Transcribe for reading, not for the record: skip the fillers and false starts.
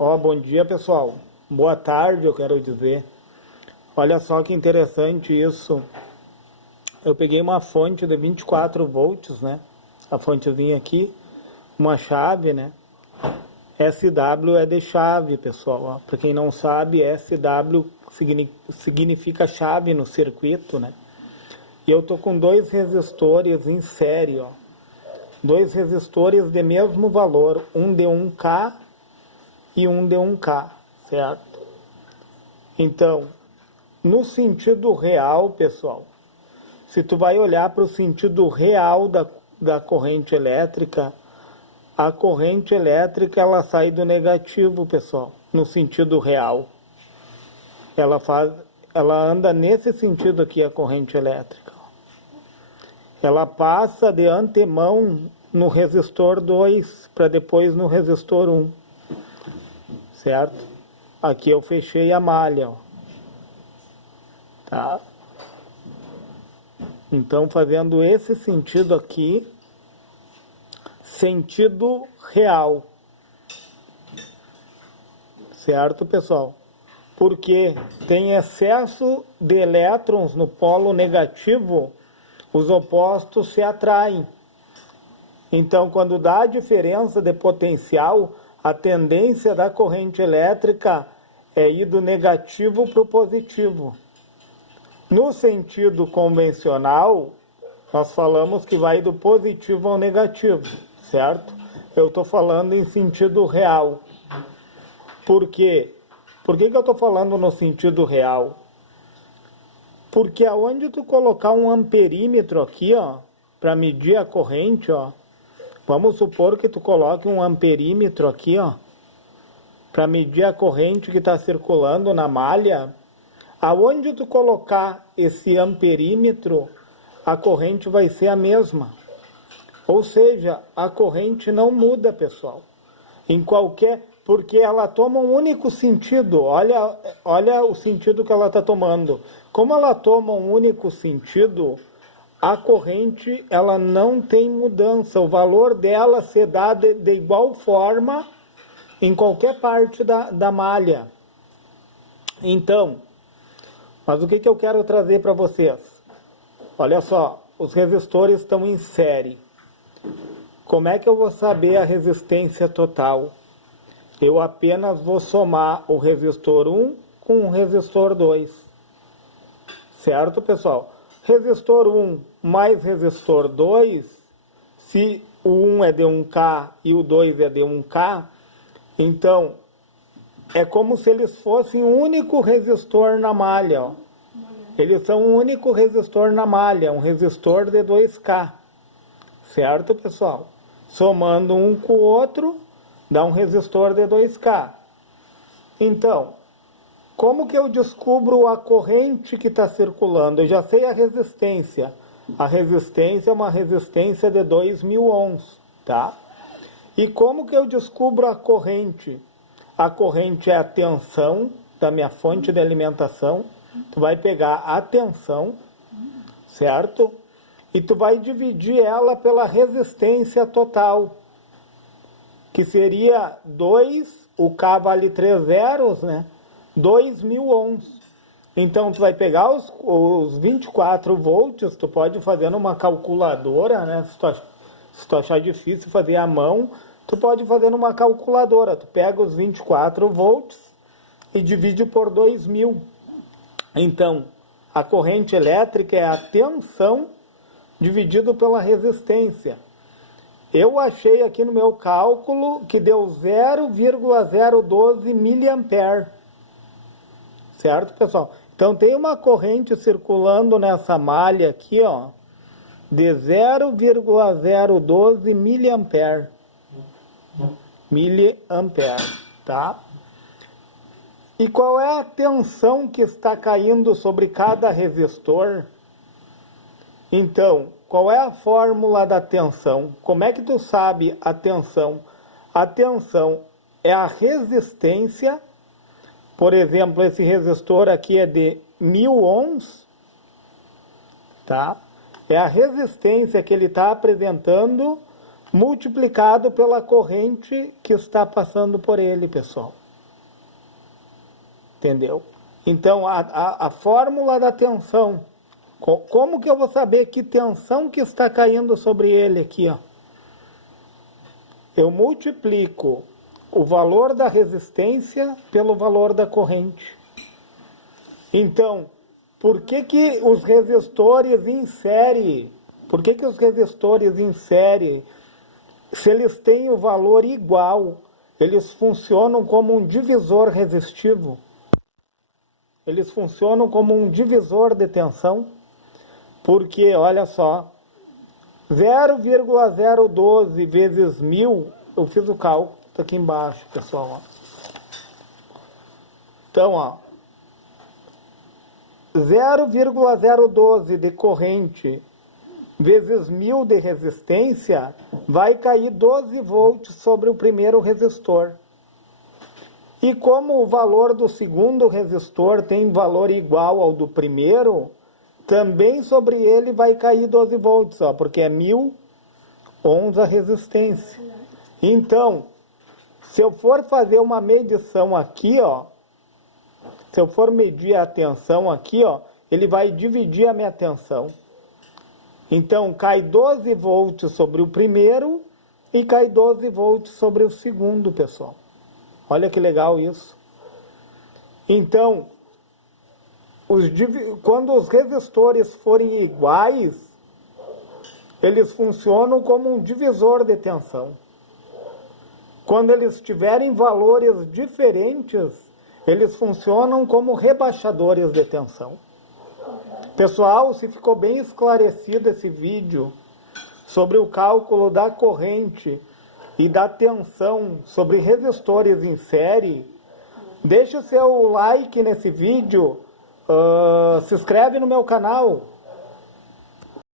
Bom dia, pessoal. Boa tarde, eu quero dizer. Olha só que interessante isso. Eu peguei uma fonte de 24 volts, né? A fontezinha aqui, uma chave, né? SW é de chave, pessoal. Para quem não sabe, SW significa chave no circuito, né? E eu tô com dois resistores em série, ó. Dois resistores de mesmo valor, um de 1K e um de 1K, certo? Então, no sentido real, pessoal, se tu vai olhar para o sentido real da corrente elétrica, a corrente elétrica ela sai do negativo, pessoal, no sentido real. Ela anda nesse sentido aqui, a corrente elétrica. Ela passa de antemão no resistor 2 para depois no resistor 1, certo? Aqui eu fechei a malha, ó. Tá? Então, fazendo esse sentido aqui, sentido real, certo, pessoal? Porque tem excesso de elétrons no polo negativo, os opostos se atraem. Então, quando dá a diferença de potencial, a tendência da corrente elétrica é ir do negativo para o positivo. No sentido convencional, nós falamos que vai do positivo ao negativo, certo? Eu estou falando em sentido real. Por quê? Por que eu estou falando no sentido real? Porque aonde tu colocar um amperímetro aqui, ó, para medir a corrente, ó, vamos supor que tu coloque um amperímetro aqui, ó, para medir a corrente que está circulando na malha. Aonde tu colocar esse amperímetro, a corrente vai ser a mesma. Ou seja, a corrente não muda, pessoal. Porque ela toma um único sentido. Olha o sentido que ela está tomando. Como ela toma um único sentido, a corrente ela não tem mudança. O valor dela se dá de igual forma em qualquer parte da malha. Então, mas o que eu quero trazer para vocês? Olha só, os resistores estão em série. Como é que eu vou saber a resistência total? Eu apenas vou somar o resistor 1 com o resistor 2. Certo, pessoal? Resistor 1 mais resistor 2, se o 1 é de 1K e o 2 é de 1K, então é como se eles fossem um único resistor na malha, ó. Eles são um único resistor na malha, um resistor de 2K. Certo, pessoal? Somando um com o outro, dá um resistor de 2K. Então, como que eu descubro a corrente que está circulando? Eu já sei a resistência. A resistência é uma resistência de 2.000 ohms, tá? E como que eu descubro a corrente? A corrente é a tensão da minha fonte de alimentação. Tu vai pegar a tensão, certo? E tu vai dividir ela pela resistência total, que seria 2, o K vale 3 zeros, né? 2.000 ohms. Então, tu vai pegar os 24 volts, tu pode fazer numa calculadora, né? Se tu achar difícil fazer à mão, tu pode fazer numa calculadora. Tu pega os 24 volts e divide por 2.000. Então, a corrente elétrica é a tensão dividido pela resistência. Eu achei aqui no meu cálculo que deu 0,012 miliampere. Certo, pessoal? Então, tem uma corrente circulando nessa malha aqui, ó, de 0,012 miliampere. Tá? E qual é a tensão que está caindo sobre cada resistor? Então, qual é a fórmula da tensão? Como é que tu sabe a tensão? A tensão é a resistência. Por exemplo, esse resistor aqui é de 1.000 ohms, tá? É a resistência que ele está apresentando multiplicado pela corrente que está passando por ele, pessoal. entendeu? Então, a fórmula da tensão, como que eu vou saber que tensão que está caindo sobre ele aqui, ó? Eu multiplico o valor da resistência pelo valor da corrente. Então, por que que os resistores em série, se eles têm o valor igual, eles funcionam como um divisor resistivo? Eles funcionam como um divisor de tensão? Porque, olha só, 0,012 vezes 1000, eu fiz o cálculo, está aqui embaixo, pessoal. Ó. Então, ó, 0,012 de corrente vezes 1000 de resistência vai cair 12 volts sobre o primeiro resistor. E como o valor do segundo resistor tem valor igual ao do primeiro, também sobre ele vai cair 12 volts, ó, porque é 1000 ohms a resistência. Então, se eu for fazer uma medição aqui, ó, se eu for medir a tensão aqui, ó, ele vai dividir a minha tensão. Então, cai 12 volts sobre o primeiro e cai 12 volts sobre o segundo, pessoal. Olha que legal isso. Então, quando os resistores forem iguais, eles funcionam como um divisor de tensão. Quando eles tiverem valores diferentes, eles funcionam como rebaixadores de tensão. Pessoal, se ficou bem esclarecido esse vídeo sobre o cálculo da corrente e da tensão sobre resistores em série, deixe o seu like nesse vídeo, se inscreve no meu canal,